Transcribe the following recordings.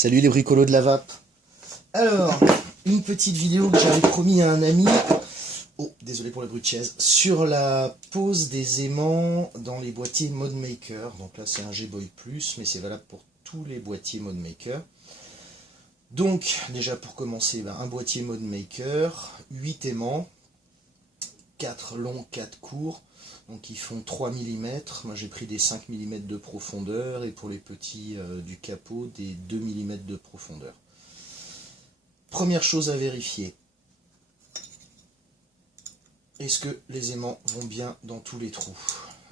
Salut les bricolos de la vape. Alors, une petite vidéo que j'avais promis à un ami, oh désolé pour le bruit de chaise, sur la pose des aimants dans les boîtiers ModMaker. Donc là c'est un G-Boy Plus, mais c'est valable pour tous les boîtiers ModMaker. Donc déjà pour commencer, un boîtier ModMaker, 8 aimants, 4 longs, 4 courts. Donc ils font 3 mm, moi j'ai pris des 5 mm de profondeur et pour les petits du capot des 2 mm de profondeur. Première chose à vérifier, est-ce que les aimants vont bien dans tous les trous?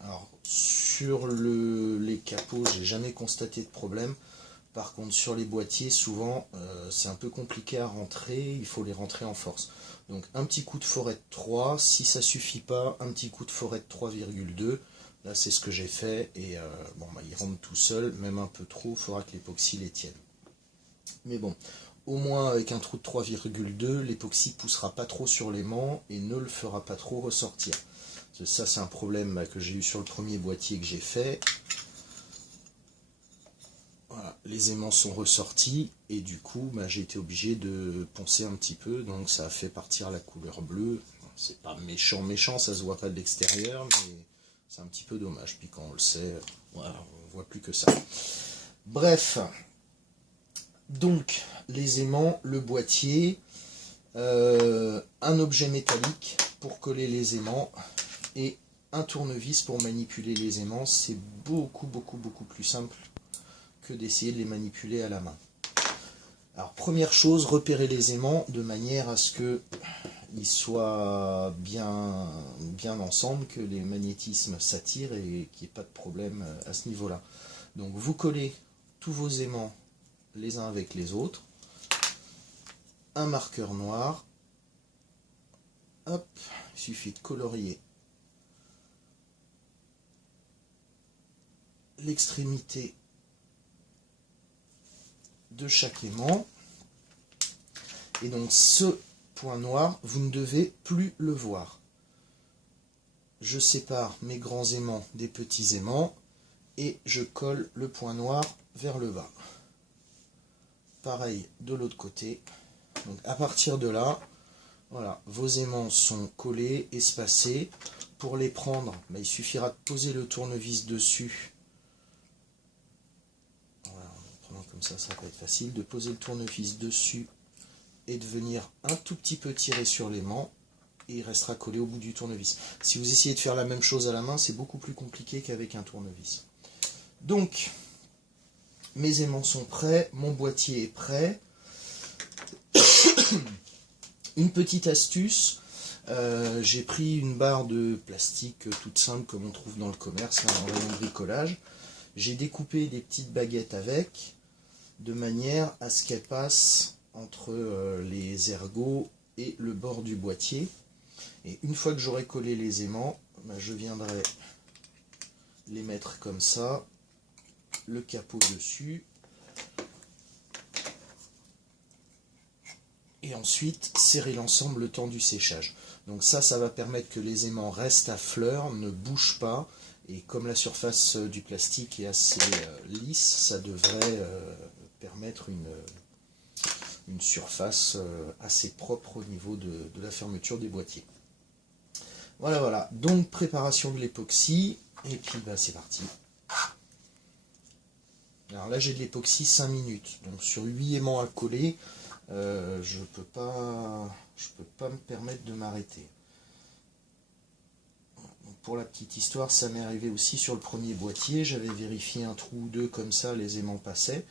Alors sur les capots j'ai jamais constaté de problème, par contre sur les boîtiers souvent c'est un peu compliqué à rentrer, il faut les rentrer en force. Donc un petit coup de forette 3, si ça suffit pas, un petit coup de forette 3,2. Là c'est ce que j'ai fait et il rentre tout seul, même un peu trop, il faudra que l'époxy les tienne. Mais bon, au moins avec un trou de 3,2, l'époxy poussera pas trop sur l'aimant et ne le fera pas trop ressortir. Ça c'est un problème que j'ai eu sur le premier boîtier que j'ai fait. Voilà, les aimants sont ressortis et du coup j'ai été obligé de poncer un petit peu, donc ça a fait partir la couleur bleue. C'est pas méchant, ça se voit pas de l'extérieur, mais c'est un petit peu dommage. Puis quand on le sait, voilà, on voit plus que ça. Bref, donc les aimants, le boîtier, un objet métallique pour coller les aimants et un tournevis pour manipuler les aimants. C'est beaucoup plus simple que d'essayer de les manipuler à la main. Alors première chose, repérer les aimants de manière à ce qu'ils soient bien ensemble, que les magnétismes s'attirent et qu'il n'y ait pas de problème à ce niveau-là. Donc vous collez tous vos aimants les uns avec les autres, un marqueur noir, hop, il suffit de colorier l'extrémité de chaque aimant, et donc ce point noir, vous ne devez plus le voir. Je sépare mes grands aimants des petits aimants et je colle le point noir vers le bas. Pareil de l'autre côté. Donc à partir de là, voilà, vos aimants sont collés, espacés. Pour les prendre, il suffira de poser le tournevis dessus. Voilà, en prenant comme ça va être facile. De poser le tournevis dessus et de venir un tout petit peu tirer sur l'aimant. Et il restera collé au bout du tournevis. Si vous essayez de faire la même chose à la main, c'est beaucoup plus compliqué qu'avec un tournevis. Donc, mes aimants sont prêts, mon boîtier est prêt. Une petite astuce, j'ai pris une barre de plastique toute simple comme on trouve dans le commerce, dans le bricolage. J'ai découpé des petites baguettes avec, de manière à ce qu'elles passent entre les ergots et le bord du boîtier. Et une fois que j'aurai collé les aimants, je viendrai les mettre comme ça, le capot dessus, et ensuite serrer l'ensemble le temps du séchage. Donc ça va permettre que les aimants restent à fleur, ne bougent pas, et comme la surface du plastique est assez lisse, ça devrait permettre une surface assez propre au niveau de la fermeture des boîtiers. Voilà, donc préparation de l'époxy, et puis c'est parti. Alors là j'ai de l'époxy 5 minutes, donc sur 8 aimants à coller, je peux pas me permettre de m'arrêter. Pour la petite histoire, ça m'est arrivé aussi sur le premier boîtier, j'avais vérifié un trou ou deux comme ça, les aimants passaient.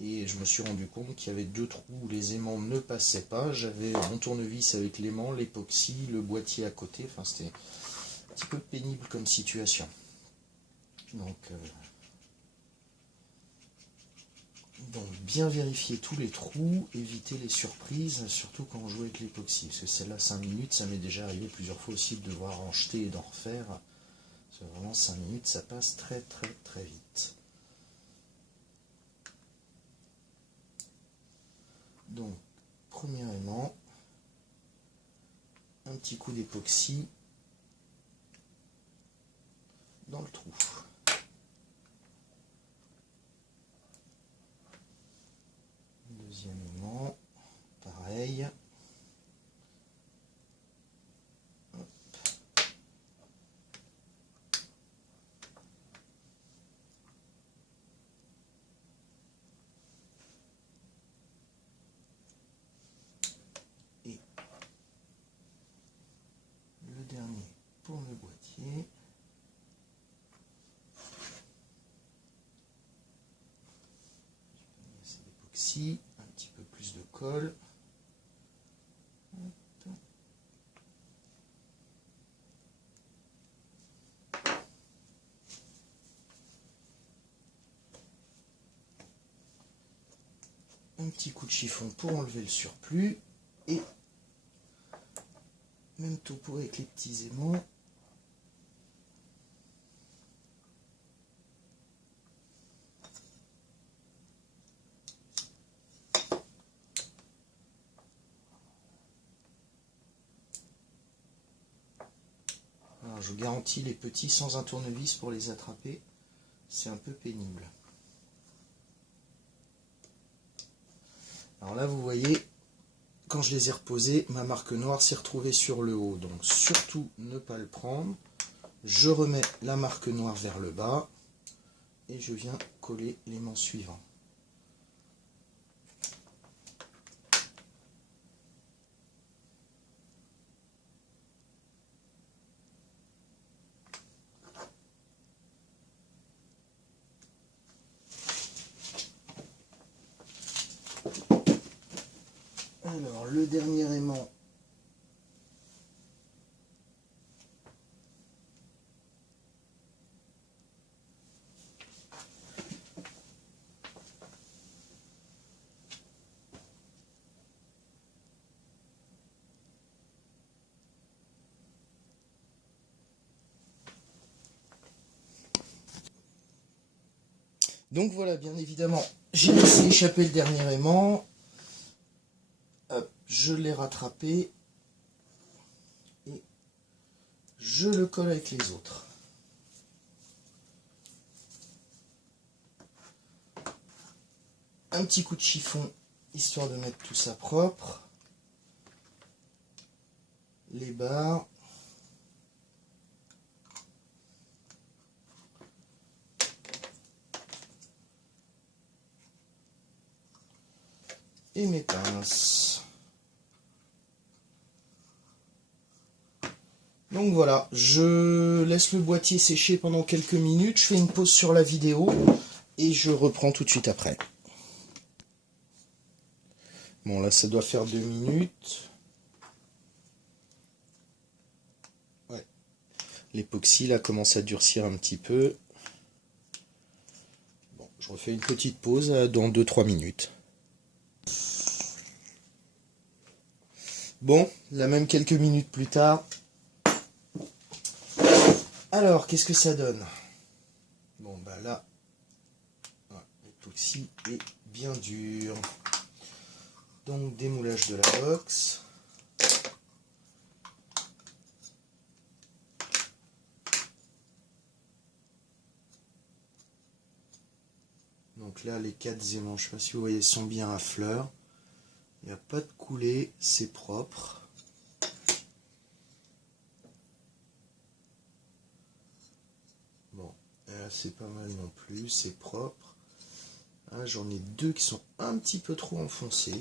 Et je me suis rendu compte qu'il y avait 2 trous où les aimants ne passaient pas. J'avais mon tournevis avec l'aimant, l'époxy, le boîtier à côté. Enfin, c'était un petit peu pénible comme situation. Donc bien vérifier tous les trous, éviter les surprises, surtout quand on joue avec l'époxy. Parce que celle-là, 5 minutes, ça m'est déjà arrivé plusieurs fois aussi de devoir en jeter et d'en refaire. Parce que vraiment, 5 minutes, ça passe très vite. Donc, premier aimant, un petit coup d'époxy dans le trou. Deuxième aimant, pareil. Et le dernier pour le boîtier. C'est l'époxy, un petit peu plus de colle. Un petit coup de chiffon pour enlever le surplus. Et même topo avec les petits aimants. Alors, je vous garantis, les petits sans un tournevis pour les attraper, c'est un peu pénible. Alors là, vous voyez, quand je les ai reposés, ma marque noire s'est retrouvée sur le haut. Donc surtout ne pas le prendre. Je remets la marque noire vers le bas et je viens coller l'aimant suivant. Alors le dernier aimant, donc voilà, bien évidemment, j'ai laissé échapper le dernier aimant. Hop, je l'ai rattrapé et je le colle avec les autres. Un petit coup de chiffon, histoire de mettre tout ça propre. Les barres. Et mes pinces. Donc voilà, je laisse le boîtier sécher pendant quelques minutes, je fais une pause sur la vidéo et je reprends tout de suite après. Bon là ça doit faire 2 minutes. Ouais. L'époxy là commence à durcir un petit peu. Bon, je refais une petite pause dans 2-3 minutes. Bon, là même quelques minutes plus tard. Alors, qu'est-ce que ça donne? Bon, bah là, l'époxy est bien dur. Donc, démoulage de la box. Donc là, les 4 aimants, je ne sais pas si vous voyez, sont bien à fleur. Il n'y a pas de coulée, c'est propre. Bon, là c'est pas mal non plus, c'est propre. Ah, j'en ai 2 qui sont un petit peu trop enfoncés.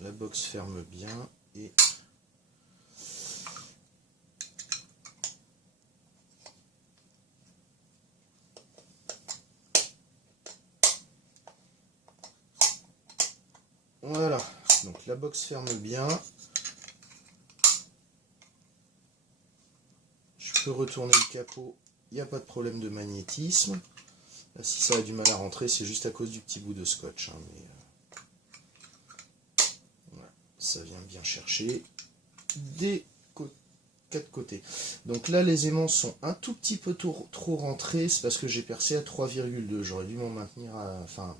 La box ferme bien et voilà, donc la box ferme bien. Je peux retourner le capot, il n'y a pas de problème de magnétisme. Là, si ça a du mal à rentrer, c'est juste à cause du petit bout de scotch. Hein, mais, voilà, ça vient bien chercher des 4 côtés. Donc là, les aimants sont un tout petit peu trop rentrés. C'est parce que j'ai percé à 3,2. J'aurais dû m'en maintenir à... Enfin,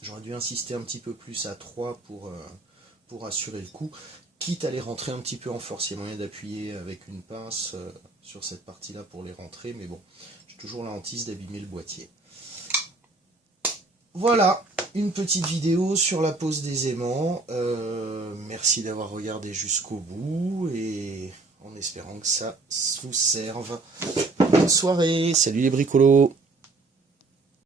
j'aurais dû insister un petit peu plus à 3 pour assurer le coup. quitte à les rentrer un petit peu en force. Il y a moyen d'appuyer avec une pince sur cette partie-là pour les rentrer, mais bon, j'ai toujours la hantise d'abîmer le boîtier. Voilà, une petite vidéo sur la pose des aimants. Merci d'avoir regardé jusqu'au bout et en espérant que ça vous serve. Bonne soirée, salut les bricolos!